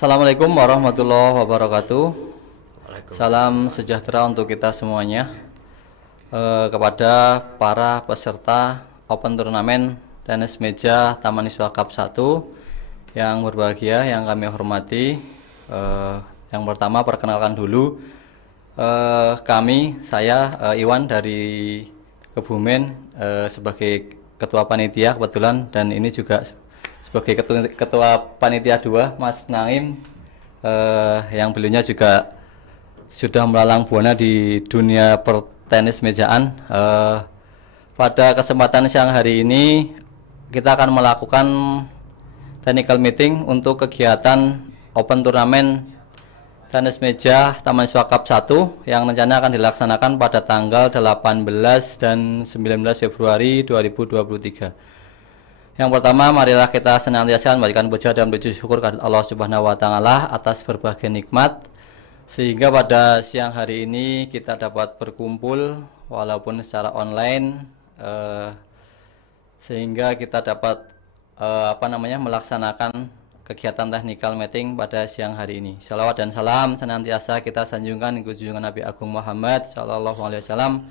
Assalamualaikum warahmatullahi wabarakatuh. Waalaikumsalam. Salam sejahtera untuk kita semuanya. Kepada para peserta Open Turnamen Tenis Meja Taman Iswa Cup 1 yang berbahagia, yang kami hormati. Yang pertama, perkenalkan dulu saya Iwan dari Kebumen, sebagai ketua panitia kebetulan, dan ini juga sebagai ketua panitia 2 Mas Naim, yang beliaunya juga sudah melalang buana di dunia pertenis mejaan. Pada kesempatan siang hari ini kita akan melakukan technical meeting untuk kegiatan Open Turnamen Tenis Meja Taman Iswa Cup 1 yang rencana akan dilaksanakan pada tanggal 18 dan 19 Februari 2023. Yang pertama, marilah kita senantiasa memberikan puja dan puji syukur kepada Allah Subhanahu wa taala atas berbagai nikmat, sehingga pada siang hari ini kita dapat berkumpul walaupun secara online, sehingga kita dapat melaksanakan kegiatan technical meeting pada siang hari ini. Shalawat dan salam senantiasa kita sanjungkan ke junjungan Nabi Agung Muhammad Sallallahu Alaihi Wasallam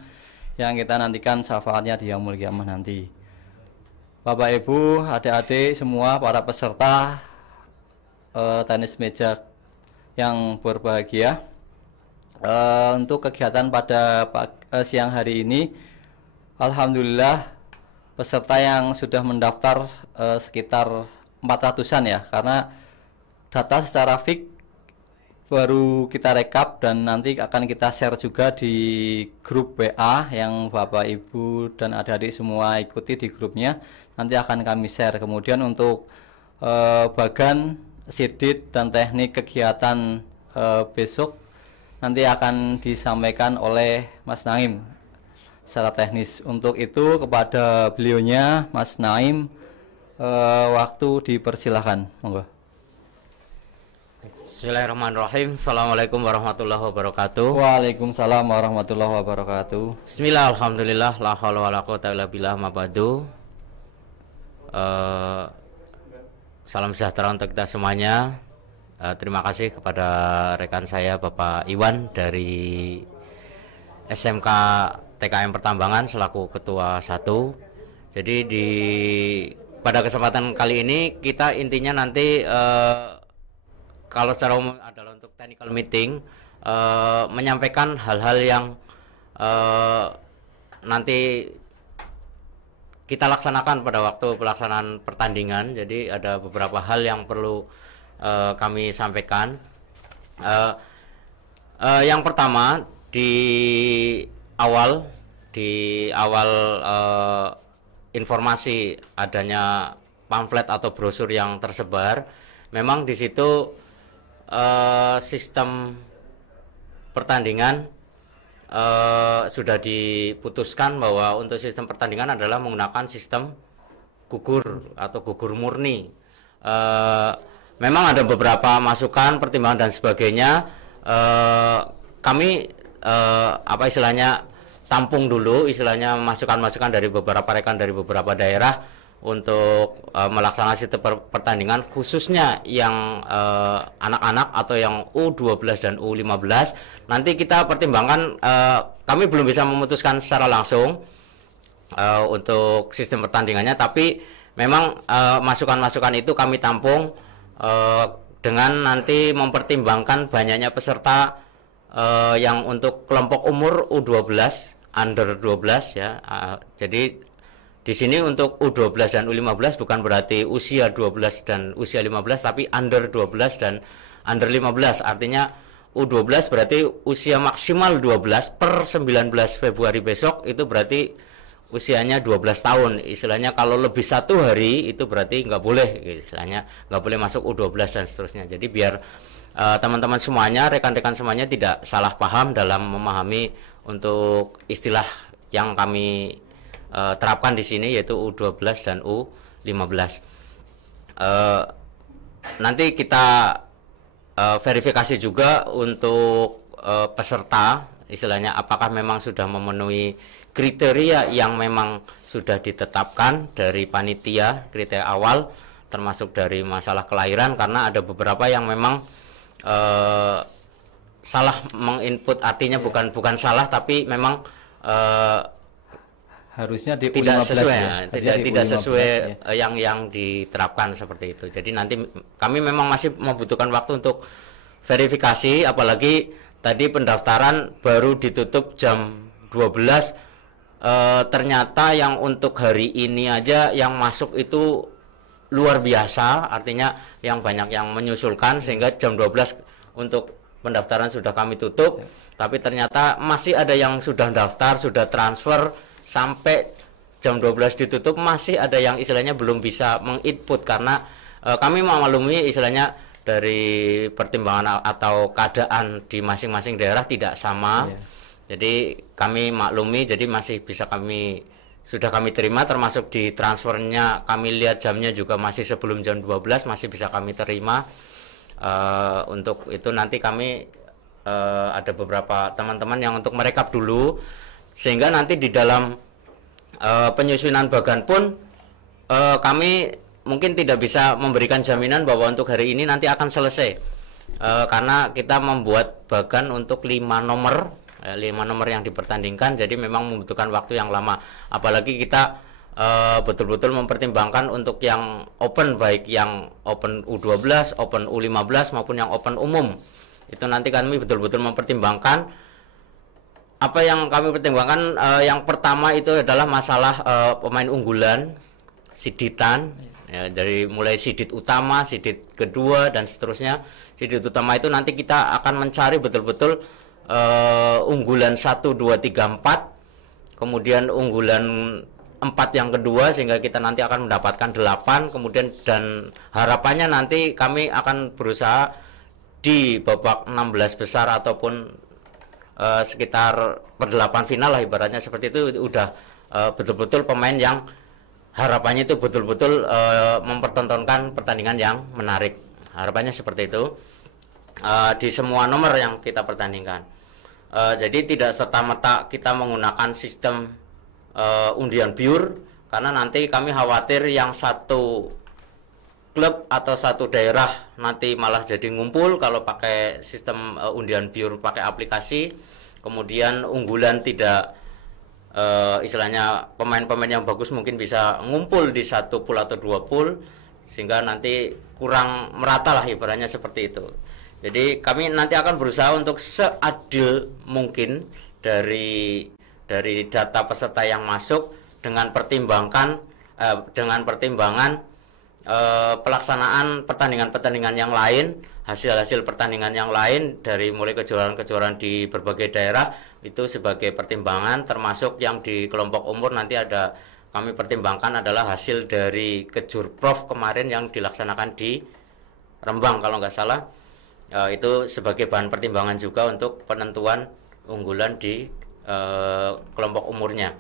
yang kita nantikan syafaatnya di yaumul qiyamah nanti. Bapak Ibu, adik-adik semua, para peserta tenis meja yang berbahagia, untuk kegiatan pada siang hari ini, alhamdulillah peserta yang sudah mendaftar sekitar 400-an ya, karena data secara fix baru kita rekap dan nanti akan kita share juga di grup WA yang Bapak Ibu dan adik-adik semua ikuti di grupnya, nanti akan kami share. Kemudian untuk bagan sidit dan teknik kegiatan besok nanti akan disampaikan oleh Mas Naim secara teknis. Untuk itu kepada beliaunya, Mas Naim, waktu dipersilahkan, monggo. Bismillahirrahmanirrahim. Assalamualaikum warahmatullahi wabarakatuh. Waalaikumsalam warahmatullahi wabarakatuh. Bismillah, alhamdulillah, la haula wala quwata illa billah, ma ba'du. Salam sejahtera untuk kita semuanya. Terima kasih kepada rekan saya Bapak Iwan dari SMK TKM Pertambangan selaku ketua 1. Jadi pada kesempatan kali ini kita intinya nanti kalau secara umum adalah untuk technical meeting, menyampaikan hal-hal yang nanti kita laksanakan pada waktu pelaksanaan pertandingan. Jadi ada beberapa hal yang perlu kami sampaikan. Yang pertama, di awal informasi adanya pamflet atau brosur yang tersebar, memang di situ sistem pertandingan sudah diputuskan bahwa untuk sistem pertandingan adalah menggunakan sistem gugur atau gugur murni. Memang ada beberapa masukan, pertimbangan dan sebagainya. Kami tampung dulu masukan-masukan dari beberapa rekan dari beberapa daerah untuk melaksanakan sistem pertandingan, khususnya yang anak-anak atau yang U12 dan U15. Nanti kita pertimbangkan, kami belum bisa memutuskan secara langsung untuk sistem pertandingannya, tapi memang masukan-masukan itu kami tampung dengan nanti mempertimbangkan banyaknya peserta yang untuk kelompok umur U12, under 12 ya. Jadi di sini untuk U12 dan U15 bukan berarti usia 12 dan usia 15, tapi under 12 dan under 15. Artinya U12 berarti usia maksimal 12 per 19 Februari besok, itu berarti usianya 12 tahun. Istilahnya kalau lebih 1 hari itu berarti nggak boleh, istilahnya nggak boleh masuk U12 dan seterusnya. Jadi biar teman-teman semuanya, rekan-rekan semuanya tidak salah paham dalam memahami untuk istilah yang kami terapkan di sini, yaitu U12 dan U15. Nanti kita verifikasi juga untuk peserta, istilahnya apakah memang sudah memenuhi kriteria yang memang sudah ditetapkan dari panitia, kriteria awal. termasuk dari masalah kelahiran, karena ada beberapa yang memang salah menginput, artinya bukan salah tapi memang harusnya di tidak U15 sesuai, ya? tidak sesuai ya. yang diterapkan seperti itu. Jadi nanti kami memang masih membutuhkan waktu untuk verifikasi, apalagi tadi pendaftaran baru ditutup jam 12. Ternyata yang untuk hari ini aja yang masuk itu luar biasa, artinya yang banyak yang menyusulkan, sehingga jam 12 untuk pendaftaran sudah kami tutup, tapi ternyata masih ada yang sudah daftar, sudah transfer, sampai jam 12 ditutup masih ada yang istilahnya belum bisa menginput, karena kami memaklumi istilahnya dari pertimbangan atau keadaan di masing-masing daerah tidak sama. Jadi kami maklumi, jadi masih bisa sudah kami terima, termasuk di transfernya kami lihat jamnya juga masih sebelum jam 12 masih bisa kami terima. Untuk itu nanti kami ada beberapa teman-teman yang untuk merekap dulu, sehingga nanti di dalam penyusunan bagan pun kami mungkin tidak bisa memberikan jaminan bahwa untuk hari ini nanti akan selesai, karena kita membuat bagan untuk 5 nomor yang dipertandingkan, jadi memang membutuhkan waktu yang lama, apalagi kita betul-betul mempertimbangkan untuk yang open, baik yang open U12, open U15 maupun yang open umum. Itu nanti kami betul-betul mempertimbangkan. Apa yang kami pertimbangkan, yang pertama itu adalah masalah pemain unggulan, siditan, ya, dari mulai sidit utama, sidit kedua dan seterusnya. Sidit utama itu nanti kita akan mencari betul-betul unggulan 1, 2, 3, 4, kemudian unggulan 4 yang kedua, sehingga kita nanti akan mendapatkan 8, kemudian dan harapannya nanti kami akan berusaha di babak 16 besar ataupun sekitar per-8 final lah ibaratnya seperti itu, udah betul-betul pemain yang harapannya itu betul-betul mempertontonkan pertandingan yang menarik. Harapannya seperti itu di semua nomor yang kita pertandingkan. Jadi tidak serta-merta kita menggunakan sistem undian pure, karena nanti kami khawatir yang satu klub atau satu daerah nanti malah jadi ngumpul kalau pakai sistem undian pure pakai aplikasi, kemudian unggulan tidak istilahnya pemain-pemain yang bagus mungkin bisa ngumpul di satu pool atau 2 pool, sehingga nanti kurang merata lah ibaratnya seperti itu. Jadi kami nanti akan berusaha untuk seadil mungkin dari data peserta yang masuk dengan pertimbangan pelaksanaan pertandingan-pertandingan yang lain, hasil-hasil pertandingan yang lain dari mulai kejuaraan-kejuaraan di berbagai daerah itu sebagai pertimbangan, termasuk yang di kelompok umur nanti ada kami pertimbangkan adalah hasil dari Kejurprov kemarin yang dilaksanakan di Rembang kalau nggak salah. Itu sebagai bahan pertimbangan juga untuk penentuan unggulan di kelompok umurnya.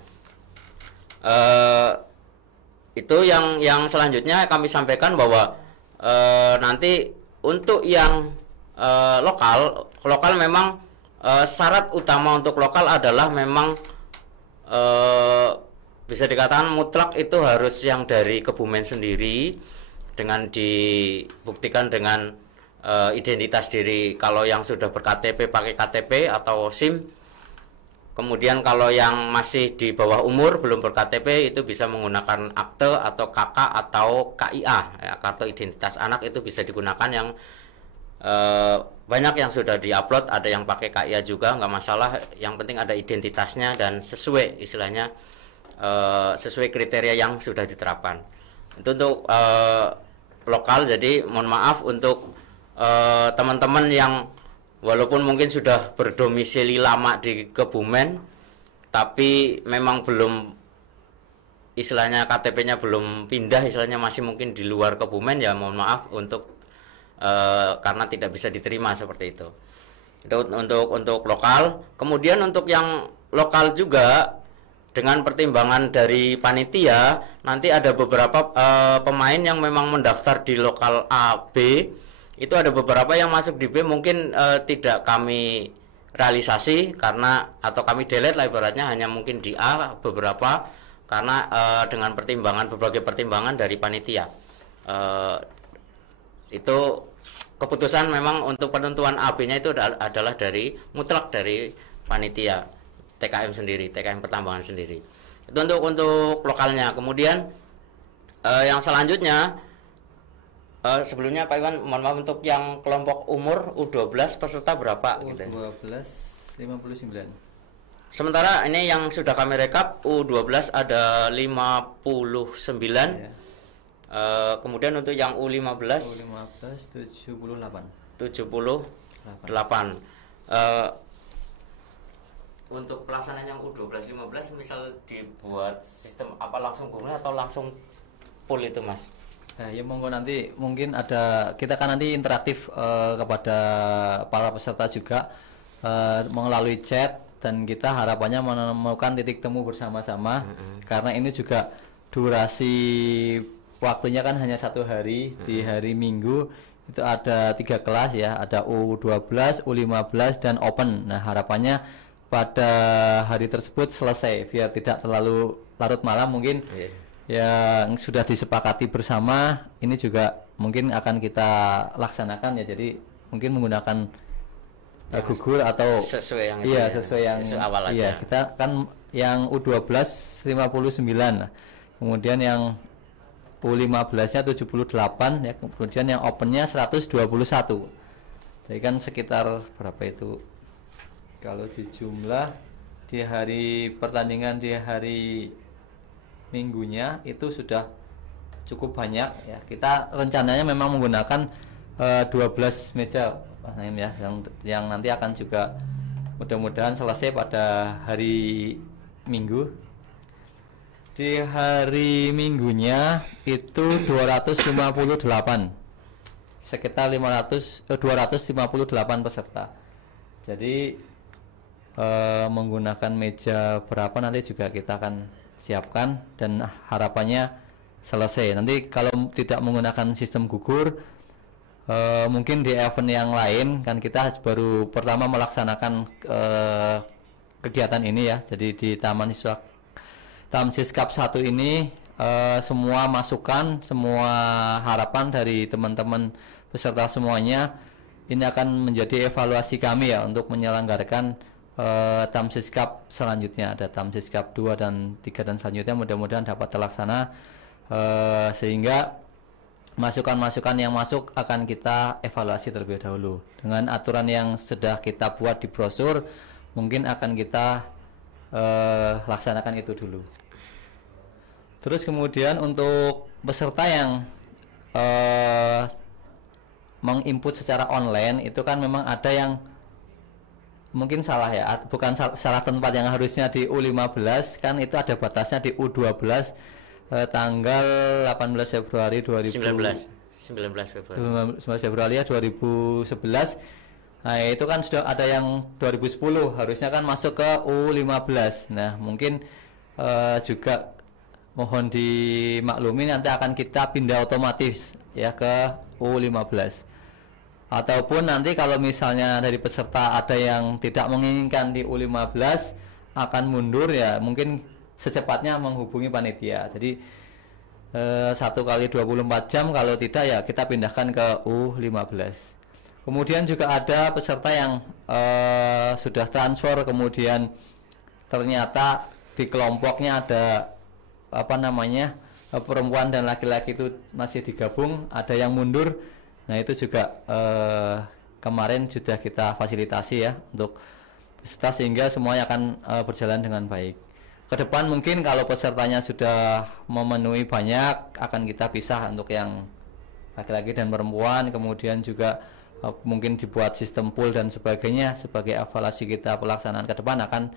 Itu yang selanjutnya kami sampaikan bahwa nanti untuk yang lokal memang syarat utama untuk lokal adalah memang bisa dikatakan mutlak itu harus yang dari Kebumen sendiri, dengan dibuktikan dengan identitas diri. Kalau yang sudah ber-KTP pakai KTP atau SIM. Kemudian kalau yang masih di bawah umur belum ber-KTP itu bisa menggunakan akte atau KK atau KIA, ya, kartu identitas anak itu bisa digunakan. Yang banyak yang sudah diupload, ada yang pakai KIA juga, nggak masalah. Yang penting ada identitasnya dan sesuai istilahnya sesuai kriteria yang sudah diterapkan. Itu untuk lokal. Jadi mohon maaf untuk teman-teman yang walaupun mungkin sudah berdomisili lama di Kebumen, tapi memang belum istilahnya KTP-nya belum pindah, istilahnya masih mungkin di luar Kebumen, ya mohon maaf untuk karena tidak bisa diterima seperti itu. Itu untuk lokal. Kemudian untuk yang lokal juga dengan pertimbangan dari panitia, nanti ada beberapa pemain yang memang mendaftar di lokal A, B. Itu ada beberapa yang masuk di B mungkin tidak kami realisasi karena atau kami delete lah ibaratnya, hanya mungkin di A beberapa karena dengan berbagai pertimbangan dari panitia. eh, itu keputusan memang untuk penentuan AB-nya itu adalah dari mutlak dari panitia TKM sendiri, TKM pertambangan sendiri. Itu untuk lokalnya. Kemudian yang selanjutnya sebelumnya Pak Iwan, mohon maaf, untuk yang kelompok umur U12 peserta berapa U12 gitu? 59. Sementara ini yang sudah kami rekap U12 ada 59. Ya. Kemudian untuk yang U15 78. Untuk pelaksanaan yang U12 15 misal dibuat sistem apa langsung guru atau langsung full itu Mas? Nah, ya monggo, nanti mungkin ada, kita kan nanti interaktif kepada para peserta juga melalui chat, dan kita harapannya menemukan titik temu bersama-sama. Karena ini juga durasi waktunya kan hanya 1 hari. Di hari Minggu itu ada 3 kelas ya, ada U12, U15 dan Open. Nah, harapannya pada hari tersebut selesai biar tidak terlalu larut malam. Mungkin yang sudah disepakati bersama ini juga mungkin akan kita laksanakan ya. Jadi mungkin menggunakan gugur atau sesuai yang sesuai yang awal aja. Iya, kita kan yang U12 59, kemudian yang U15-nya 78 ya, kemudian yang opennya 121. Jadi kan sekitar berapa itu? Kalau dijumlah di hari pertandingan di hari Minggunya itu sudah cukup banyak ya. Kita rencananya memang menggunakan 12 meja Mas Naim ya, yang nanti akan juga mudah-mudahan selesai pada hari Minggu. Di hari Minggunya itu 258, sekitar 258 peserta. Jadi menggunakan meja berapa nanti juga kita akan siapkan, dan harapannya selesai. Nanti kalau tidak menggunakan sistem gugur, mungkin di event yang lain kan kita baru pertama melaksanakan kegiatan ini ya. Jadi di Taman Siskap 1 ini semua masukan, semua harapan dari teman-teman peserta semuanya ini akan menjadi evaluasi kami ya untuk menyelenggarakan Tamsiskap selanjutnya. Ada Tamsiskap 2 dan 3 dan selanjutnya mudah-mudahan dapat terlaksana, sehingga masukan-masukan yang masuk akan kita evaluasi terlebih dahulu dengan aturan yang sudah kita buat di brosur. Mungkin akan kita laksanakan itu dulu. Terus kemudian untuk peserta yang menginput secara online itu kan memang ada yang mungkin salah ya, bukan salah tempat. Yang harusnya di U15 kan itu ada batasnya di U12 tanggal 18 Februari 2019 Februari ya 2011. Nah, itu kan sudah ada yang 2010 harusnya kan masuk ke U15. Nah, mungkin juga mohon dimaklumi nanti akan kita pindah otomatis ya ke U15. Ataupun nanti kalau misalnya dari peserta ada yang tidak menginginkan di U15 akan mundur ya, mungkin secepatnya menghubungi panitia. Jadi 1 kali 24 jam, kalau tidak ya kita pindahkan ke U15. Kemudian juga ada peserta yang sudah transfer, kemudian ternyata di kelompoknya ada perempuan dan laki-laki itu masih digabung, ada yang mundur. Nah, itu juga kemarin sudah kita fasilitasi ya untuk peserta sehingga semuanya akan berjalan dengan baik. Ke depan mungkin kalau pesertanya sudah memenuhi banyak akan kita pisah untuk yang laki-laki dan perempuan, kemudian juga mungkin dibuat sistem pool dan sebagainya sebagai evaluasi kita pelaksanaan ke depan akan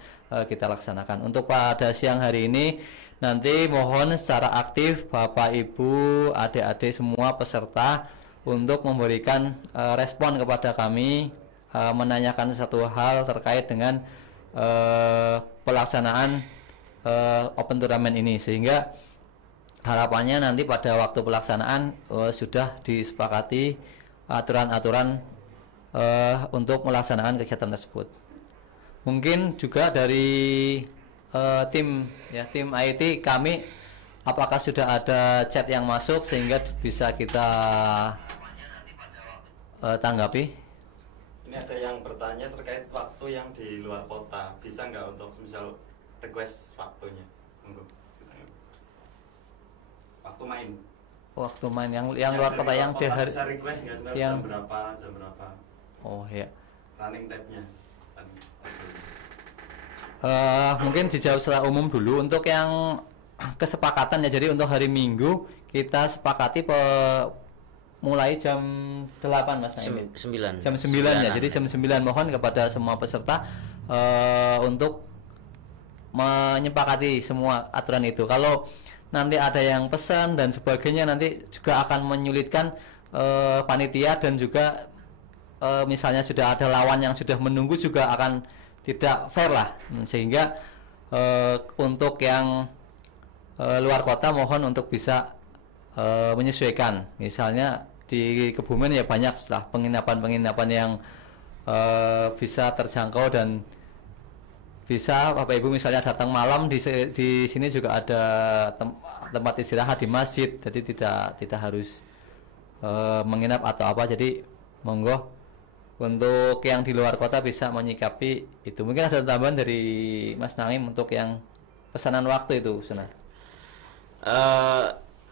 kita laksanakan. Untuk pada siang hari ini nanti mohon secara aktif Bapak Ibu, adik-adik semua peserta untuk memberikan respon kepada kami, menanyakan satu hal terkait dengan pelaksanaan open turnamen ini, sehingga harapannya nanti pada waktu pelaksanaan sudah disepakati aturan-aturan untuk melaksanakan kegiatan tersebut. Mungkin juga dari tim IT kami apakah sudah ada chat yang masuk sehingga bisa kita tanggapi? Ini ada yang bertanya terkait waktu yang di luar kota, bisa nggak untuk misal request waktunya? Monggo. Waktu main. Waktu main yang luar kota yang di hari bisa request nggak yang jam berapa? Oh ya. Running tab-nya. Mungkin dijawab secara umum dulu untuk yang kesepakatan ya. Jadi untuk hari Minggu kita sepakati mulai jam 8 Mas Naim. 9. Jam 9 ya. Jadi jam 9 mohon kepada semua peserta untuk menyepakati semua aturan itu. Kalau nanti ada yang pesan dan sebagainya nanti juga akan menyulitkan panitia dan juga misalnya sudah ada lawan yang sudah menunggu juga akan tidak fair lah. Sehingga untuk yang luar kota mohon untuk bisa menyesuaikan. Misalnya di Kebumen ya banyak setelah penginapan yang bisa terjangkau dan bisa Bapak Ibu misalnya datang malam di sini juga ada tempat istirahat di masjid, jadi tidak harus menginap atau apa. Jadi monggo untuk yang di luar kota bisa menyikapi itu. Mungkin ada tambahan dari Mas Naim untuk yang pesanan waktu itu, Sena.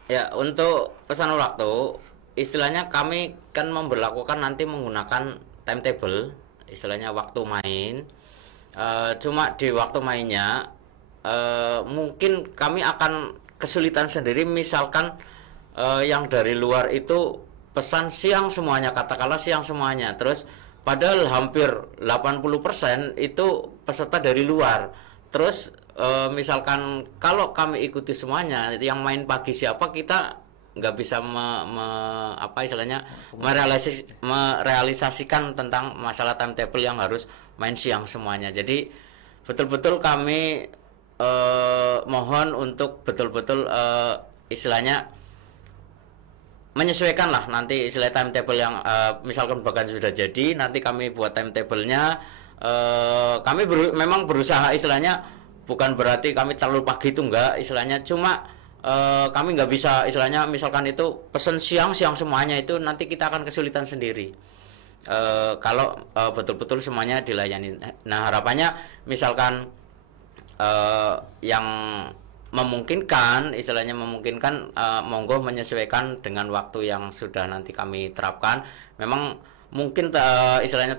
Ya, untuk pesanan waktu istilahnya kami kan memberlakukan nanti menggunakan timetable, istilahnya waktu main. Cuma di waktu mainnya mungkin kami akan kesulitan sendiri, misalkan yang dari luar itu pesan siang semuanya, katakanlah siang semuanya, terus padahal hampir 80% itu peserta dari luar. Terus misalkan kalau kami ikuti semuanya, yang main pagi siapa, kita nggak bisa merealisasikan tentang masalah timetable yang harus main siang semuanya. Jadi betul-betul kami mohon untuk betul-betul istilahnya menyesuaikan lah nanti istilah timetable yang misalkan bahkan sudah jadi, nanti kami buat timetablenya. Kami memang berusaha, istilahnya bukan berarti kami terlalu pagi itu enggak, istilahnya cuma kami nggak bisa istilahnya misalkan itu pesen siang semuanya, itu nanti kita akan kesulitan sendiri kalau betul-betul semuanya dilayani. Nah, harapannya misalkan yang memungkinkan, istilahnya memungkinkan, monggo menyesuaikan dengan waktu yang sudah nanti kami terapkan. Memang mungkin istilahnya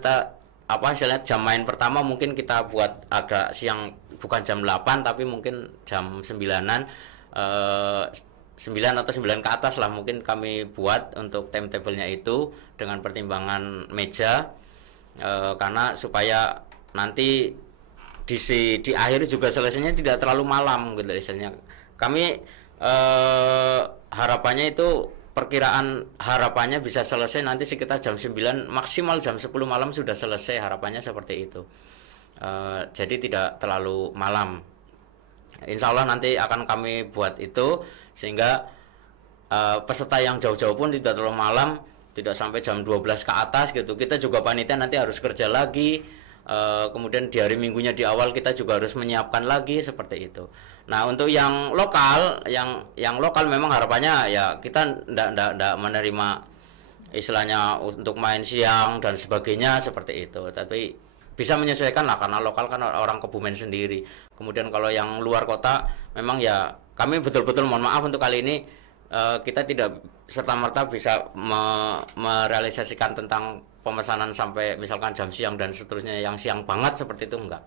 jam main pertama mungkin kita buat agak siang, bukan jam 8 tapi mungkin jam 9-an, 9 atau 9 ke atas lah mungkin kami buat untuk timetable-nya itu dengan pertimbangan meja, karena supaya nanti di akhir juga selesainya tidak terlalu malam gitu istilahnya. Kami harapannya itu, perkiraan harapannya bisa selesai nanti sekitar jam 9, maksimal jam 10 malam sudah selesai, harapannya seperti itu. Jadi tidak terlalu malam. Insya Allah nanti akan kami buat itu sehingga peserta yang jauh-jauh pun tidak terlalu malam, tidak sampai jam 12 ke atas gitu. Kita juga panitia nanti harus kerja lagi. Kemudian di hari Minggunya di awal kita juga harus menyiapkan lagi seperti itu. Nah, untuk yang lokal, yang lokal memang harapannya ya kita ndak menerima istilahnya untuk main siang dan sebagainya seperti itu. Tapi bisa menyesuaikan lah karena lokal kan orang Kebumen sendiri. Kemudian kalau yang luar kota memang ya kami betul-betul mohon maaf untuk kali ini kita tidak serta-merta bisa merealisasikan tentang pemesanan sampai misalkan jam siang dan seterusnya yang siang banget seperti itu enggak.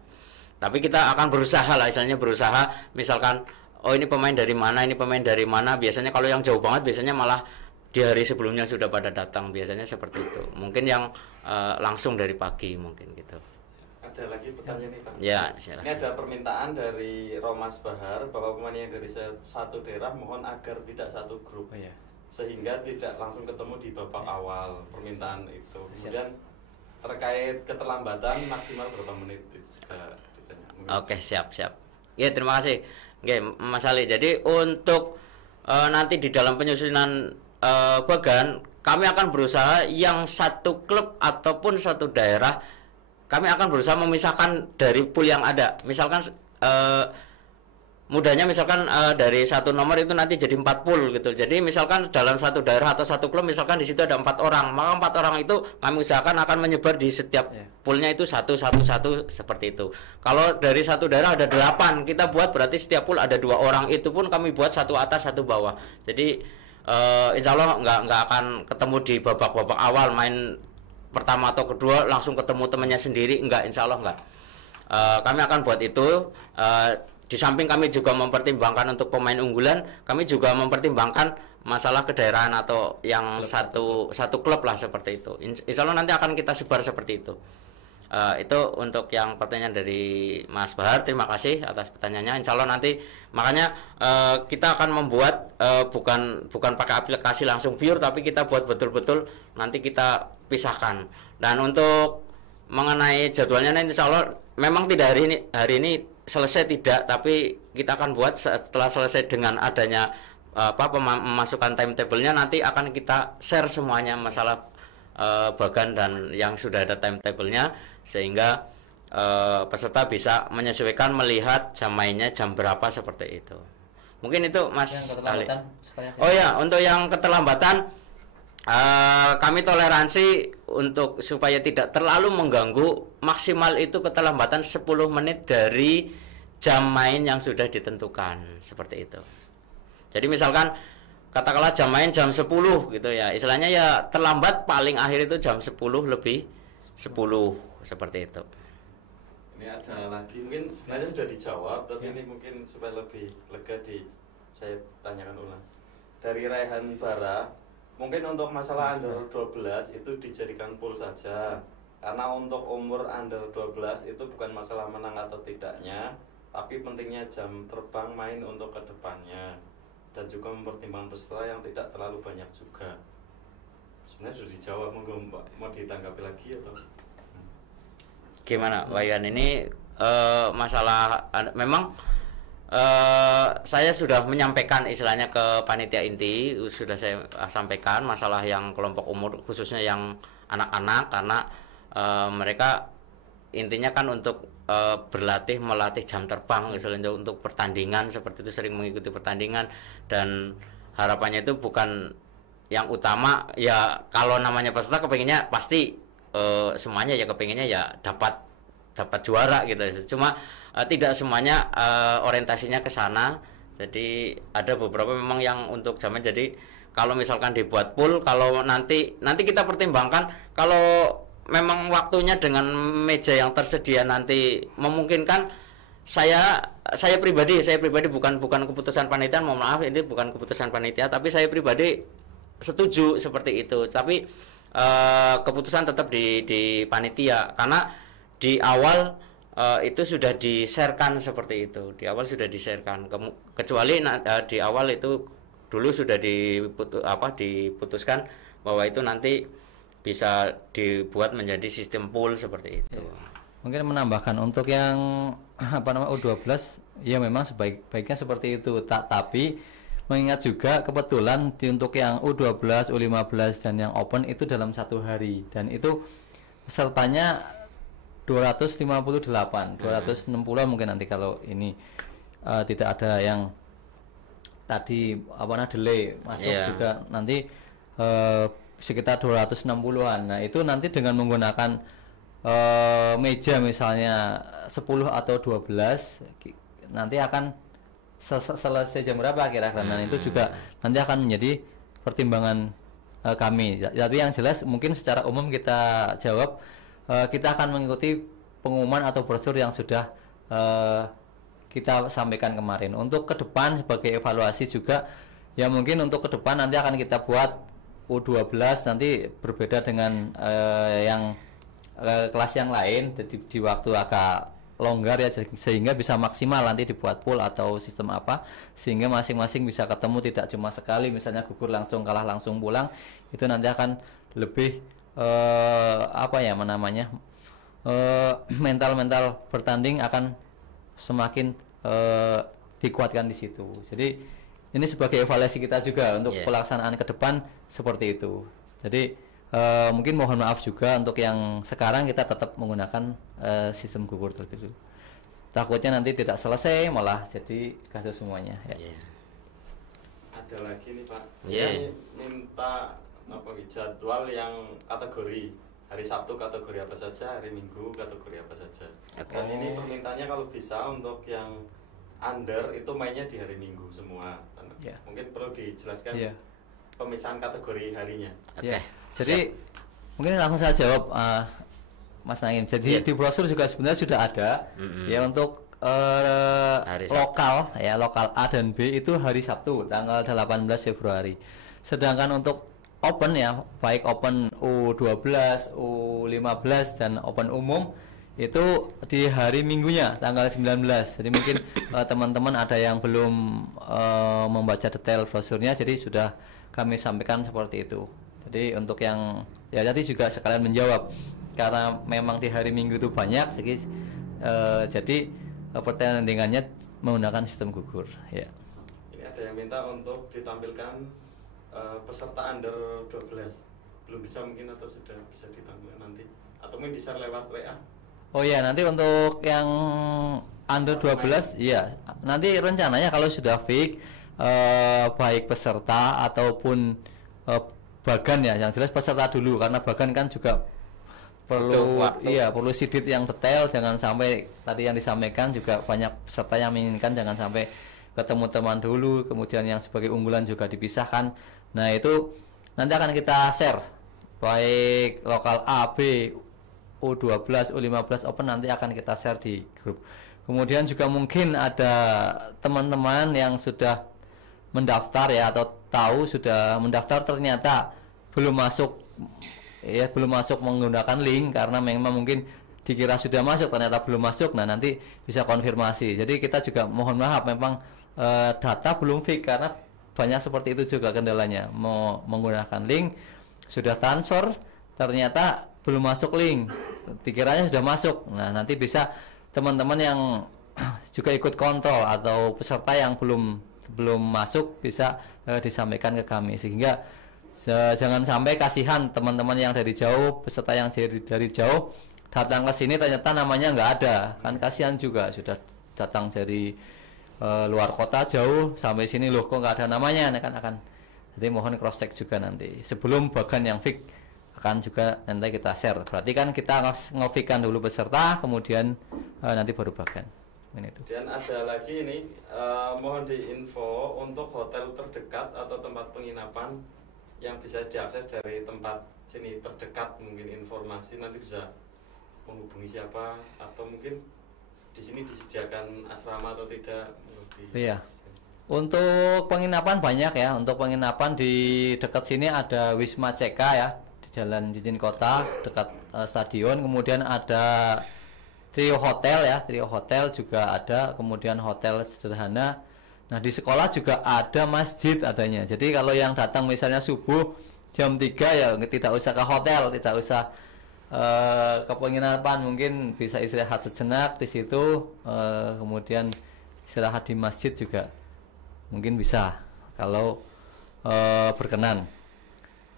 Tapi kita akan berusaha lah, istilahnya berusaha misalkan ini pemain dari mana, ini pemain dari mana. Biasanya kalau yang jauh banget biasanya malah di hari sebelumnya sudah pada datang, biasanya seperti itu. Mungkin yang langsung dari pagi mungkin gitu. Ada lagi pertanyaan nih Pak. Ya, silakan. Ini ada permintaan dari Romas Bahar bahwa pemain yang dari satu daerah mohon agar tidak satu grup. Sehingga tidak langsung ketemu di babak awal, permintaan itu. Kemudian terkait keterlambatan maksimal berapa menit itu juga ditanya. Oke, siap. Ya, terima kasih. Oke, Mas Ali. Jadi untuk nanti di dalam penyusunan bagan, kami akan berusaha yang satu klub ataupun satu daerah, kami akan berusaha memisahkan dari pool yang ada. Misalkan mudahnya misalkan dari satu nomor itu nanti jadi 4 pool gitu. Jadi misalkan dalam satu daerah atau satu klub misalkan di situ ada 4 orang, maka 4 orang itu kami usahakan akan menyebar di setiap poolnya itu satu seperti itu. Kalau dari satu daerah ada 8, kita buat berarti setiap pool ada 2 orang, itu pun kami buat satu atas satu bawah. Jadi insya Allah nggak akan ketemu di babak awal main pertama atau kedua langsung ketemu temannya sendiri, enggak, insya Allah enggak. Kami akan buat itu. Di samping kami juga mempertimbangkan untuk pemain unggulan, kami juga mempertimbangkan masalah kedaerahan atau yang satu klub lah seperti itu. Insya Allah nanti akan kita sebar seperti itu. Itu untuk yang pertanyaan dari Mas Bahar. Terima kasih atas pertanyaannya. Insya Allah nanti makanya kita akan membuat bukan pakai aplikasi langsung pure, tapi kita buat betul-betul nanti kita pisahkan. Dan untuk mengenai jadwalnya nanti insya Allah memang tidak hari ini selesai tidak, tapi kita akan buat setelah selesai dengan adanya memasukkan timetable-nya, nanti akan kita share semuanya masalah bagan dan yang sudah ada timetable-nya, sehingga peserta bisa menyesuaikan melihat jam mainnya jam berapa seperti itu. Mungkin itu Mas Ali. Oh ya, untuk yang keterlambatan kami toleransi untuk supaya tidak terlalu mengganggu, maksimal itu keterlambatan 10 menit dari jam main yang sudah ditentukan seperti itu. Jadi misalkan katakanlah jam main jam 10 gitu ya, istilahnya ya terlambat paling akhir itu jam 10 lebih 10 seperti itu. Ini ada lagi, mungkin sebenarnya sudah dijawab, tapi ini mungkin supaya lebih lega saya tanyakan ulang. Dari Raihan Bara, mungkin untuk masalah under 12 itu dijadikan pool saja. Karena untuk umur under 12 itu bukan masalah menang atau tidaknya, tapi pentingnya jam terbang main untuk kedepannya. Dan juga mempertimbangkan peserta yang tidak terlalu banyak juga. Sebenarnya sudah dijawab, monggo Mbak, mau ditanggapi lagi atau? Gimana Wayan, ini masalah memang saya sudah menyampaikan istilahnya ke panitia inti, sudah saya sampaikan masalah yang kelompok umur khususnya yang anak-anak, karena mereka intinya kan untuk melatih jam terbang istilahnya untuk pertandingan seperti itu, sering mengikuti pertandingan, dan harapannya itu bukan yang utama ya, kalau namanya peserta kepengennya pasti semuanya ya kepengennya ya dapat juara gitu. Cuma tidak semuanya orientasinya ke sana. Jadi ada beberapa memang yang untuk zaman. Jadi kalau misalkan dibuat pool, kalau nanti kita pertimbangkan, kalau memang waktunya dengan meja yang tersedia nanti memungkinkan, saya pribadi bukan keputusan panitia, mohon maaf, ini bukan keputusan panitia, tapi saya pribadi setuju seperti itu. Tapi keputusan tetap di panitia, karena di awal itu sudah di-sharekan seperti itu. Di awal sudah di-sharekan. Kecuali di awal itu dulu sudah diputuskan bahwa itu nanti bisa dibuat menjadi sistem pool seperti itu. Mungkin menambahkan untuk yang U12 ya memang sebaiknya seperti itu. Tapi mengingat juga kebetulan untuk yang U12, U15 dan yang open itu dalam satu hari, dan itu pesertanya 258, 260 mungkin nanti kalau ini tidak ada yang tadi delay masuk juga nanti sekitar 260-an. Nah, itu nanti dengan menggunakan meja misalnya 10 atau 12 nanti akan selesai jam berapa kira-kira. Dan itu juga nanti akan menjadi pertimbangan kami. Tapi yang jelas mungkin secara umum kita jawab, kita akan mengikuti pengumuman atau brosur yang sudah kita sampaikan kemarin. Untuk ke depan sebagai evaluasi juga ya, mungkin untuk ke depan nanti akan kita buat U12 nanti berbeda dengan yang kelas yang lain, jadi di waktu agak longgar ya, sehingga bisa maksimal nanti dibuat pool atau sistem apa, sehingga masing-masing bisa ketemu, tidak cuma sekali misalnya gugur langsung, kalah langsung pulang. Itu nanti akan lebih mental bertanding akan semakin dikuatkan di situ. Jadi ini sebagai evaluasi kita juga untuk pelaksanaan ke depan seperti itu. Jadi mungkin mohon maaf juga untuk yang sekarang kita tetap menggunakan sistem gugur terlebih dulu. takutnya nanti tidak selesai malah jadi kasus semuanya ya. Ada lagi nih Pak, Iya. ini minta jadwal yang kategori hari Sabtu kategori apa saja, hari Minggu kategori apa saja. Dan ini permintaannya kalau bisa untuk yang under itu mainnya di hari Minggu semua. Mungkin perlu dijelaskan pemisahan kategori harinya. Jadi mungkin langsung saya jawab Mas Naim. Jadi di brosur juga sebenarnya sudah ada ya untuk lokal ya, lokal A dan B itu hari Sabtu tanggal 18 Februari. Sedangkan untuk open ya, baik open U12, U15 dan open umum itu di hari Minggunya tanggal 19. Jadi mungkin teman-teman ada yang belum membaca detail brosurnya, jadi sudah kami sampaikan seperti itu. Jadi untuk yang ya tadi juga sekalian menjawab karena memang di hari Minggu itu banyak, jadi pertandingannya menggunakan sistem gugur ya. Ini ada yang minta untuk ditampilkan peserta under 12. Belum bisa mungkin atau sudah bisa ditampilkan nanti atau mungkin di-share lewat WA. Oh iya, nanti untuk yang under 12 iya, nanti rencananya kalau sudah fix baik peserta ataupun bagan ya, yang jelas peserta dulu karena bagan kan juga perlu perlu sidit yang detail, jangan sampai tadi yang disampaikan juga banyak peserta yang menginginkan jangan sampai ketemu teman dulu kemudian yang sebagai unggulan juga dipisahkan. Nah itu nanti akan kita share baik lokal A, B, U12, U15 open nanti akan kita share di grup. Kemudian juga mungkin ada teman-teman yang sudah mendaftar ya atau tahu sudah mendaftar ternyata belum masuk ya, belum masuk menggunakan link karena memang mungkin dikira sudah masuk ternyata belum masuk. Nah nanti bisa konfirmasi. Jadi kita juga mohon maaf memang data belum fix karena banyak seperti itu juga kendalanya, mau menggunakan link sudah transfer ternyata belum masuk link, dikiranya sudah masuk. Nah nanti bisa teman-teman yang juga ikut kontrol atau peserta yang belum masuk bisa disampaikan ke kami sehingga jangan sampai kasihan teman-teman yang dari jauh, peserta yang dari jauh datang ke sini ternyata namanya nggak ada, kan kasihan juga sudah datang dari luar kota jauh sampai sini loh kok nggak ada namanya, nah, kan akan jadi mohon cross check juga nanti sebelum bagan yang fix akan juga nanti kita share. Berarti kan kita ngofikan dulu peserta kemudian nanti baru bagan. Itu. Dan ada lagi ini mohon diinfo untuk hotel terdekat atau tempat penginapan yang bisa diakses dari tempat sini terdekat, mungkin informasi nanti bisa menghubungi siapa atau mungkin di sini disediakan asrama atau tidak. Iya. Untuk penginapan banyak ya. Untuk penginapan di dekat sini ada Wisma CK ya di Jalan Cincin Kota dekat stadion. Kemudian ada Trio Hotel ya, Trio Hotel juga ada. Kemudian hotel sederhana. Nah di sekolah juga ada masjid adanya. Jadi kalau yang datang misalnya subuh jam 3 ya tidak usah ke hotel, tidak usah ke penginapan, mungkin bisa istirahat sejenak di situ, kemudian istirahat di masjid juga mungkin bisa kalau berkenan.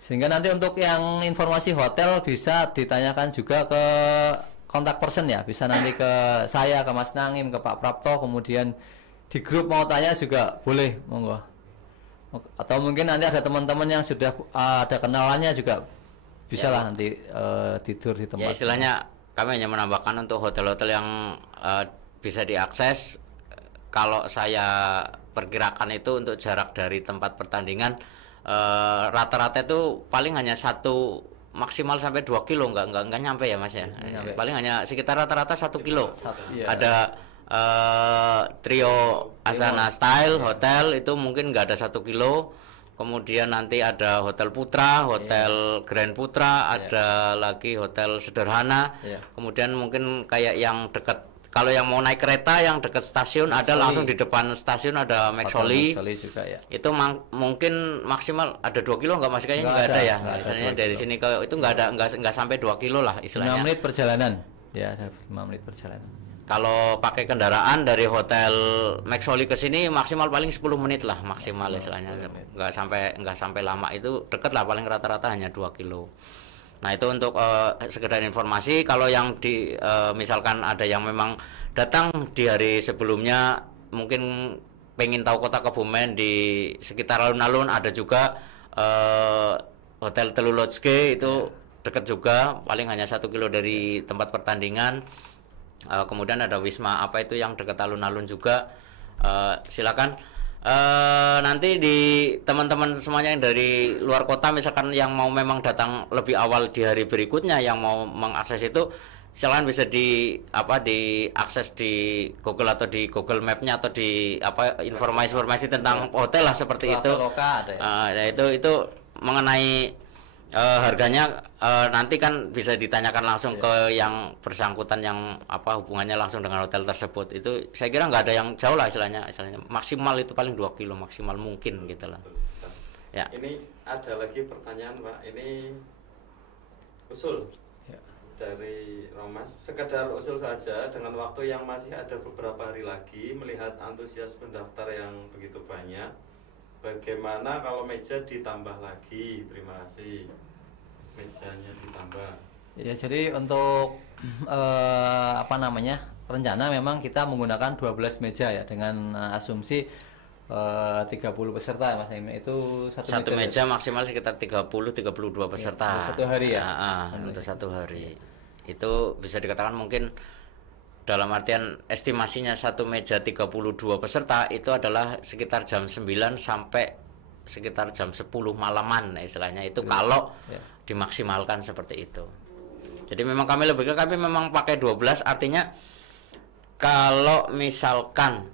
Sehingga nanti untuk yang informasi hotel bisa ditanyakan juga ke kontak person ya, bisa nanti ke saya, ke Mas Nangim, ke Pak Prapto, kemudian di grup mau tanya juga boleh, monggo. Atau mungkin nanti ada teman-teman yang sudah ada kenalannya juga bisa lah nanti tidur di tempat. Ya istilahnya kami hanya menambahkan untuk hotel-hotel yang bisa diakses. Kalau saya perkirakan itu untuk jarak dari tempat pertandingan rata-rata itu paling hanya maksimal sampai 2 kilo, enggak nyampe ya Mas ya. Paling hanya sekitar rata-rata 1 kilo. Ada Trio Asana Style Hotel itu mungkin enggak ada 1 kilo. Kemudian nanti ada Hotel Putra, Hotel Grand Putra, ada lagi Hotel Sederhana. Kemudian mungkin kayak yang dekat, kalau yang mau naik kereta yang dekat stasiun ada langsung di depan stasiun ada Maxoli juga ya. Itu mungkin maksimal ada 2 kilo enggak Mas, kayaknya enggak ada ya. Misalnya dari sini ke itu enggak sampai 2 kilo lah istilahnya. 5 menit perjalanan. Ya, 5 menit perjalanan. Kalau pakai kendaraan dari Hotel Maxoli ke sini maksimal paling 10 menit lah maksimal istilahnya. Enggak sampai lama, itu deket lah, paling rata-rata hanya 2 kilo. Nah itu untuk sekedar informasi. Kalau yang misalkan ada yang memang datang di hari sebelumnya, mungkin pengen tahu kota Kebumen di sekitar alun-alun, ada juga Hotel Telulojke itu dekat juga, paling hanya 1 kilo dari tempat pertandingan. Kemudian ada Wisma apa itu yang dekat alun-alun juga. Silakan nanti di teman-teman semuanya yang dari luar kota, misalkan yang mau memang datang lebih awal di hari berikutnya, yang mau mengakses itu silakan bisa diakses di Google atau di Google Map-nya atau di informasi-informasi tentang hotel lah seperti itu. Nah, itu mengenai harganya nanti kan bisa ditanyakan langsung ke yang bersangkutan, yang hubungannya langsung dengan hotel tersebut. Itu saya kira nggak ada yang jauh lah, istilahnya maksimal itu paling 2 kilo maksimal mungkin gitu lah. Ya. Ini ada lagi pertanyaan Pak, ini usul dari Romas, sekedar usul saja, dengan waktu yang masih ada beberapa hari lagi, melihat antusias pendaftar yang begitu banyak, bagaimana kalau meja ditambah lagi? Terima kasih. Mejanya ditambah. Ya, jadi untuk rencana memang kita menggunakan 12 meja ya, dengan asumsi 30 peserta Mas Aim. Itu satu meja maksimal sekitar 30-32 peserta. Untuk 1 hari ya. Untuk 1 hari. Itu bisa dikatakan mungkin dalam artian estimasinya 1 meja 32 peserta itu adalah sekitar jam 9 sampai sekitar jam 10 malaman istilahnya, itu kalau dimaksimalkan seperti itu. Jadi memang kami memang pakai 12, artinya kalau misalkan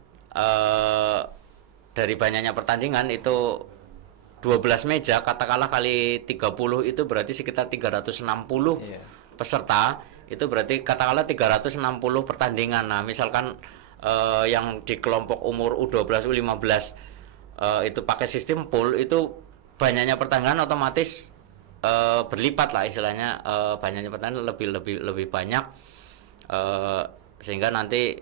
dari banyaknya pertandingan itu 12 meja katakanlah kali 30 itu berarti sekitar 360 peserta, itu berarti katakanlah 360 pertandingan. Nah, misalkan yang di kelompok umur U12, U15 itu pakai sistem pool, itu banyaknya pertandingan otomatis berlipat lah istilahnya, banyaknya pertandingan lebih banyak, sehingga nanti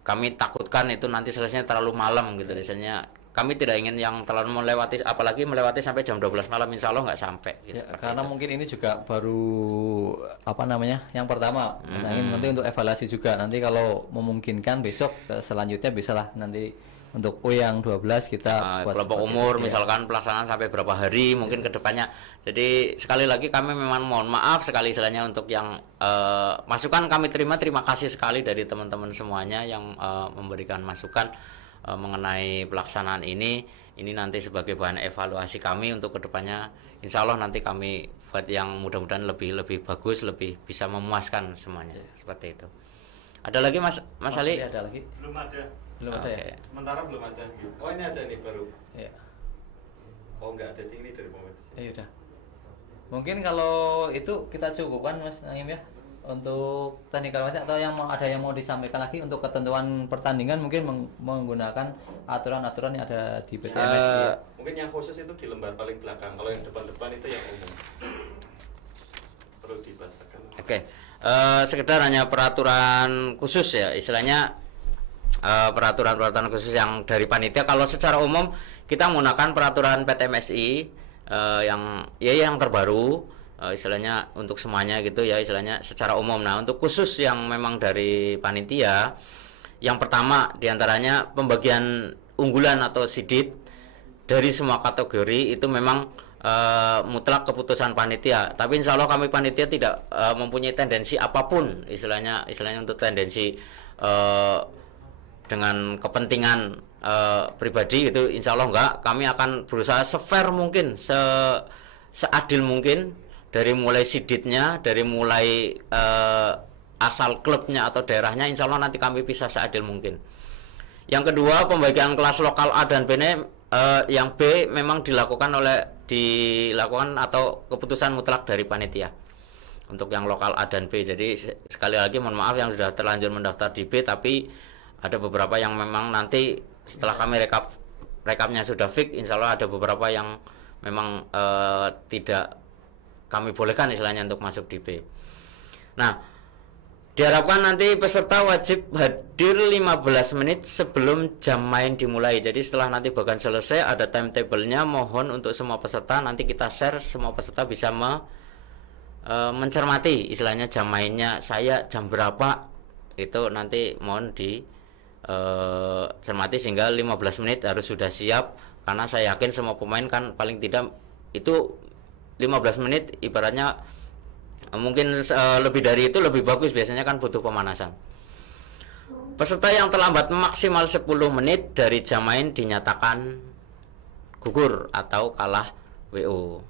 kami takutkan itu nanti selesainya terlalu malam gitu. Biasanya kami tidak ingin yang terlalu melewati, apalagi melewati sampai jam 12 malam, insya Allah nggak sampai gitu, karena itu. Mungkin ini juga baru yang pertama, nanti untuk evaluasi juga, nanti kalau memungkinkan besok selanjutnya bisalah nanti untuk yang 12 kita buat kelompok umur misalkan pelaksanaan sampai berapa hari mungkin kedepannya. Jadi sekali lagi kami memang mohon maaf sekali istilahnya untuk yang masukan kami terima kasih sekali dari teman-teman semuanya yang memberikan masukan mengenai pelaksanaan ini nanti sebagai bahan evaluasi kami untuk kedepannya. Insya Allah nanti kami buat yang mudah-mudahan lebih bagus, lebih bisa memuaskan semuanya. Seperti itu. Ada lagi Mas Ali? Ada lagi? Belum ada ya? Sementara belum ada. Oh, ini ada nih baru. Ya. Oh, nggak ada ini dari kompetisi. Udah. Mungkin kalau itu kita cukupkan Mas Naim ya, untuk technical match, atau ada yang mau disampaikan lagi untuk ketentuan pertandingan, mungkin menggunakan aturan-aturan yang ada di PTMS. Mungkin yang khusus itu di lembar paling belakang. Kalau yang depan-depan itu yang umum. Perlu dibacakan. Oke. Sekedar hanya peraturan khusus ya, istilahnya peraturan khusus yang dari panitia. Kalau secara umum kita menggunakan peraturan PTMSI yang terbaru, istilahnya untuk semuanya gitu ya, istilahnya secara umum. Nah, untuk khusus yang memang dari panitia, yang pertama diantaranya pembagian unggulan atau sidit dari semua kategori itu memang mutlak keputusan panitia. Tapi insya Allah kami panitia tidak mempunyai tendensi apapun, istilahnya untuk tendensi dengan kepentingan pribadi gitu, insya Allah enggak. Kami akan berusaha se-fair mungkin, seadil mungkin, dari mulai siditnya, dari mulai asal klubnya atau daerahnya, insya Allah nanti kami pisah seadil mungkin. Yang kedua, pembagian kelas lokal A dan B yang B memang dilakukan atau keputusan mutlak dari panitia untuk yang lokal A dan B. Jadi sekali lagi mohon maaf yang sudah terlanjur mendaftar di B, tapi ada beberapa yang memang nanti setelah kami rekapnya sudah fix, insya Allah ada beberapa yang memang tidak kami bolehkan istilahnya untuk masuk di B. Nah, diharapkan nanti peserta wajib hadir 15 menit sebelum jam main dimulai. Jadi setelah nanti bahkan selesai ada timetable-nya, mohon untuk semua peserta nanti kita share, semua peserta bisa mencermati istilahnya jam mainnya saya jam berapa, itu nanti mohon di cermati sehingga 15 menit harus sudah siap, karena saya yakin semua pemain kan paling tidak itu 15 menit ibaratnya mungkin lebih dari itu lebih bagus, biasanya kan butuh pemanasan. Peserta yang terlambat maksimal 10 menit dari jam main dinyatakan gugur atau kalah WO.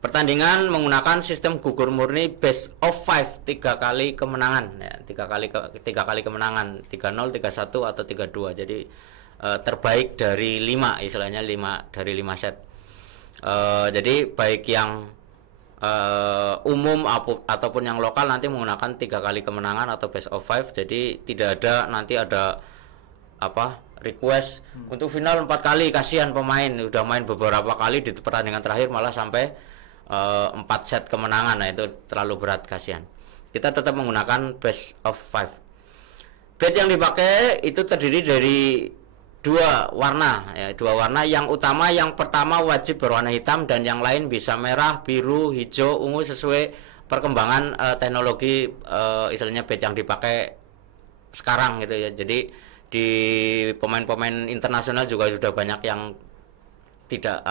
Pertandingan menggunakan sistem gugur murni best of 5, 3 kali kemenangan ya, 3 kali kemenangan, 3-0, 3-1 atau 3-2. Jadi terbaik dari 5, istilahnya 5 dari 5 set. Jadi baik yang umum ataupun yang lokal nanti menggunakan 3 kali kemenangan atau best of 5. Jadi tidak ada nanti ada request untuk final 4 kali, kasihan pemain udah main beberapa kali di pertandingan terakhir malah sampai 4 set kemenangan. Nah itu terlalu berat, kasihan. Kita tetap menggunakan best of 5. Bat yang dipakai itu terdiri dari 2 warna ya, 2 warna. Yang utama, yang pertama wajib berwarna hitam dan yang lain bisa merah, biru, hijau, ungu sesuai perkembangan teknologi istilahnya bat yang dipakai sekarang gitu ya. Jadi di pemain-pemain internasional juga sudah banyak yang tidak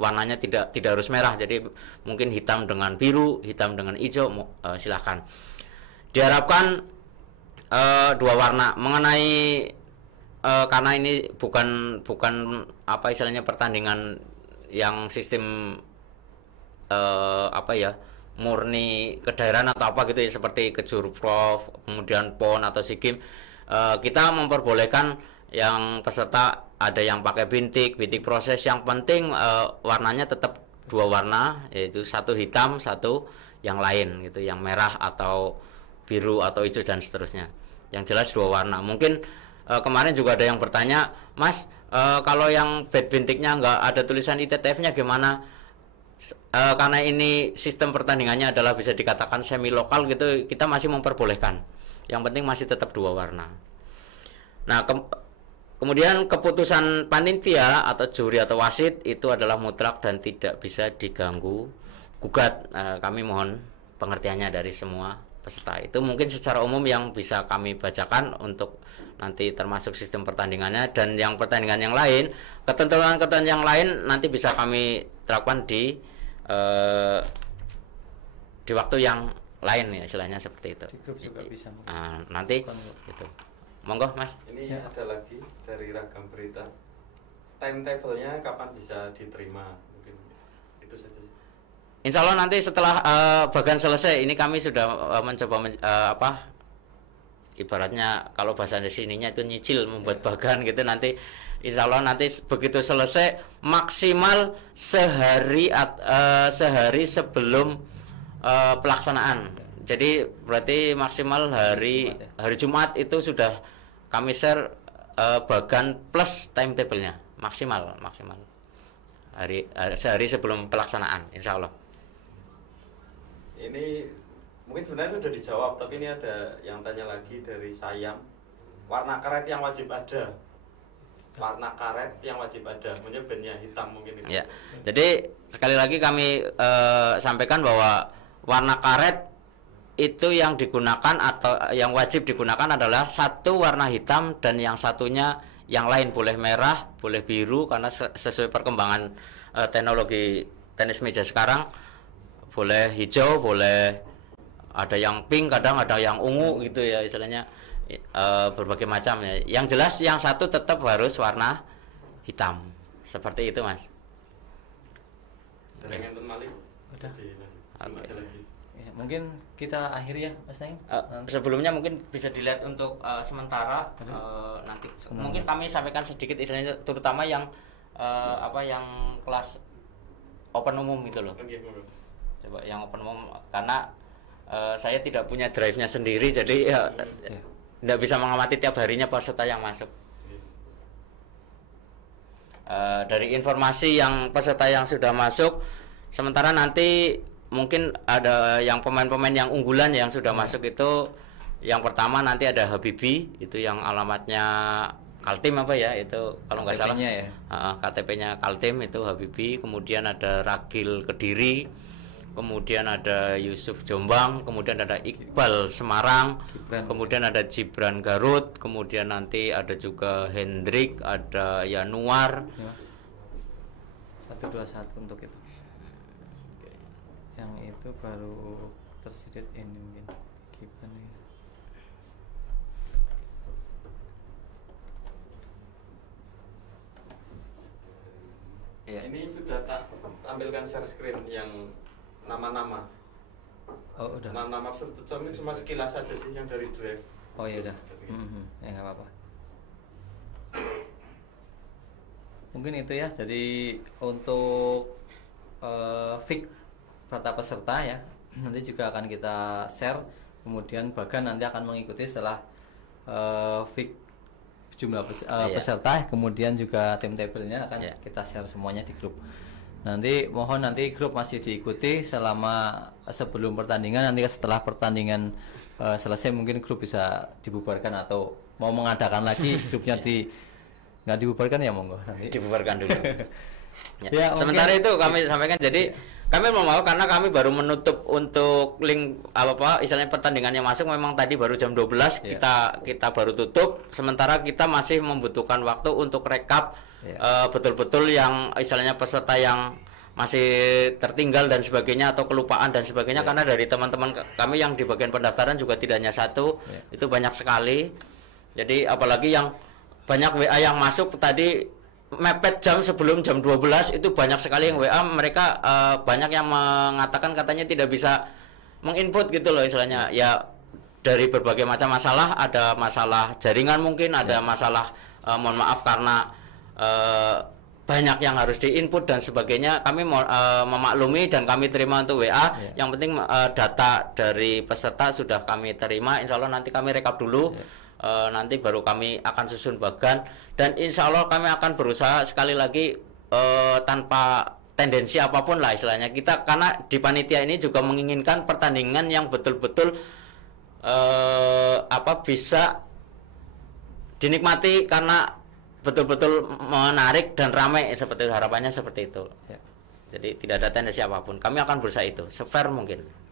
warnanya tidak harus merah, jadi mungkin hitam dengan biru, hitam dengan hijau, silahkan. Diharapkan 2 warna. Mengenai karena ini bukan istilahnya pertandingan yang sistem murni kedaerahan atau apa gitu ya, seperti kejur prof, kemudian pon atau SEA Games, kita memperbolehkan yang peserta ada yang pakai bintik proses. Yang penting warnanya tetap 2 warna, yaitu 1 hitam, 1 yang lain gitu, yang merah atau biru atau hijau dan seterusnya. Yang jelas 2 warna. Mungkin kemarin juga ada yang bertanya, Mas, kalau yang bat bintiknya nggak ada tulisan ITTF-nya gimana? Karena ini sistem pertandingannya adalah bisa dikatakan semi lokal gitu, kita masih memperbolehkan. Yang penting masih tetap 2 warna. Nah, kemudian keputusan panitia atau juri atau wasit itu adalah mutlak dan tidak bisa diganggu gugat. Kami mohon pengertiannya dari semua peserta. Itu mungkin secara umum yang bisa kami bacakan untuk nanti termasuk sistem pertandingannya, dan yang pertandingan yang lain, ketentuan yang lain nanti bisa kami terapkan di waktu yang lain ya, istilahnya seperti itu. Di grup juga bisa. Nanti gitu. Monggo Mas. Ini ada lagi dari Ragam Berita. Timetable-nya kapan bisa diterima? Mungkin itu saja sih. Insya Allah nanti setelah bagan selesai, ini kami sudah mencoba ibaratnya kalau bahasa sininya itu nyicil membuat bagan gitu. Nanti insya Allah nanti begitu selesai maksimal sehari sebelum pelaksanaan. Jadi berarti maksimal hari Jumat itu sudah kami share bagan plus timetable-nya maksimal sehari sebelum pelaksanaan, insya Allah. Ini mungkin sebenarnya sudah dijawab, tapi ini ada yang tanya lagi dari Sayam. Warna karet yang wajib ada. Warna karet yang wajib ada, mungkin bandnya hitam mungkin itu. Ya. Jadi sekali lagi kami sampaikan bahwa warna karet itu yang digunakan atau yang wajib digunakan adalah 1 warna hitam dan yang satunya yang lain, boleh merah, boleh biru, karena sesuai perkembangan teknologi tenis meja sekarang, boleh hijau, boleh ada yang pink, kadang ada yang ungu gitu ya, istilahnya berbagai macam ya. Yang jelas yang satu tetap harus warna hitam, seperti itu Mas. Dari Ngenten Malik. Udah. Ada lagi. Ya, mungkin kita akhiri ya Mas Naim. Sebelumnya mungkin bisa dilihat untuk sementara nanti mungkin kami sampaikan sedikit istilahnya, terutama yang yang kelas open umum gitu loh. Coba yang open umum, karena saya tidak punya drive-nya sendiri, jadi tidak bisa mengamati tiap harinya peserta yang masuk. Dari informasi yang peserta yang sudah masuk, sementara nanti mungkin ada yang pemain-pemain yang unggulan yang sudah masuk itu, yang pertama nanti ada Habibi, itu yang alamatnya Kaltim itu kalau nggak salah ya? KTP-nya Kaltim itu Habibi. Kemudian ada Ragil Kediri, kemudian ada Yusuf Jombang, kemudian ada Iqbal Semarang, kemudian ada Gibran Garut, kemudian nanti ada juga Hendrik, ada Yanuar. Ya, Mas. 121 untuk itu. Yang itu baru tersedit ini mungkin Gibran ya. Ya. Ini sudah tak tampilkan share screen yang nama-nama. Oh udah. Nama-nama peserta ini cuma sekilas saja sih yang dari drive. Oh ya udah. Ya nggak apa-apa. Mungkin itu ya. Jadi untuk fik data peserta ya nanti juga akan kita share. Kemudian bahkan nanti akan mengikuti setelah fik jumlah peserta, kemudian juga timetable-nya akan kita share semuanya di grup. Nanti mohon nanti grup masih diikuti selama sebelum pertandingan. Nanti setelah pertandingan selesai mungkin grup bisa dibubarkan atau mau mengadakan lagi grupnya nggak dibubarkan ya monggo nanti dibubarkan dulu. Ya, sementara itu kami sampaikan, jadi kami mau karena kami baru menutup untuk link istilahnya pertandingan yang masuk memang tadi baru jam 12 kita baru tutup, sementara kita masih membutuhkan waktu untuk rekap betul-betul yang istilahnya peserta yang masih tertinggal dan sebagainya atau kelupaan dan sebagainya, karena dari teman-teman kami yang di bagian pendaftaran juga tidak hanya satu, itu banyak sekali. Jadi apalagi yang banyak WA yang masuk tadi mepet jam sebelum jam 12 itu banyak sekali yang WA, mereka banyak yang mengatakan katanya tidak bisa menginput gitu loh istilahnya ya, dari berbagai macam masalah, ada masalah jaringan mungkin, ada masalah mohon maaf karena banyak yang harus diinput dan sebagainya. Kami memaklumi dan kami terima untuk WA. Yang penting data dari peserta sudah kami terima, insya Allah nanti kami rekap dulu. Nanti baru kami akan susun bagan, dan insya Allah kami akan berusaha sekali lagi tanpa tendensi apapun lah istilahnya kita, karena di panitia ini juga menginginkan pertandingan yang betul-betul bisa dinikmati karena betul-betul menarik dan ramai, seperti harapannya seperti itu. Jadi tidak ada tendensi apapun, kami akan berusaha itu se-fair mungkin.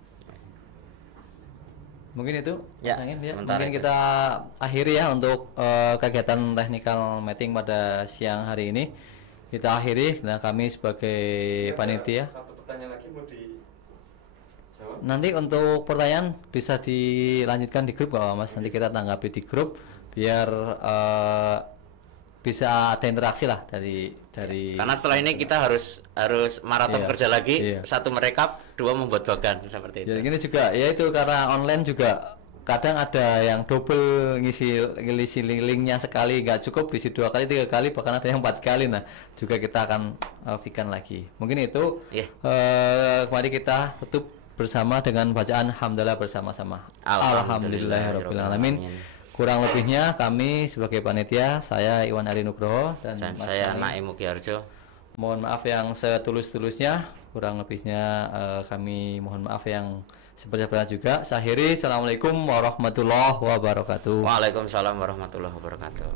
Mungkin itu mungkin kita akhiri ya untuk kegiatan technical meeting pada siang hari ini. Kita akhiri. Nah, kami sebagai panitia, satu pertanyaan lagi mau dijawab. Nanti untuk pertanyaan bisa dilanjutkan di grup Mas, nanti kita tanggapi di grup biar bisa ada interaksi lah dari karena setelah ini kita harus maraton kerja lagi, satu merekap, dua membuat bagan seperti itu. Jadi gini juga ya, itu karena online juga kadang ada yang double ngisi linknya sekali nggak cukup, isi 2 kali 3 kali, bahkan ada yang 4 kali. Nah juga kita akan fikan lagi. Mungkin itu mari kita tutup bersama dengan bacaan hamdalah bersama-sama. Alhamdulillahirabbil alamin. Kurang lebihnya kami sebagai panitia, saya Iwan Ali Nugroho dan saya Naim Mugiarjo. Mohon maaf yang setulus-tulusnya, kurang lebihnya kami mohon maaf yang sebenarnya juga. Saya akhiri, assalamualaikum warahmatullahi wabarakatuh. Waalaikumsalam warahmatullahi wabarakatuh.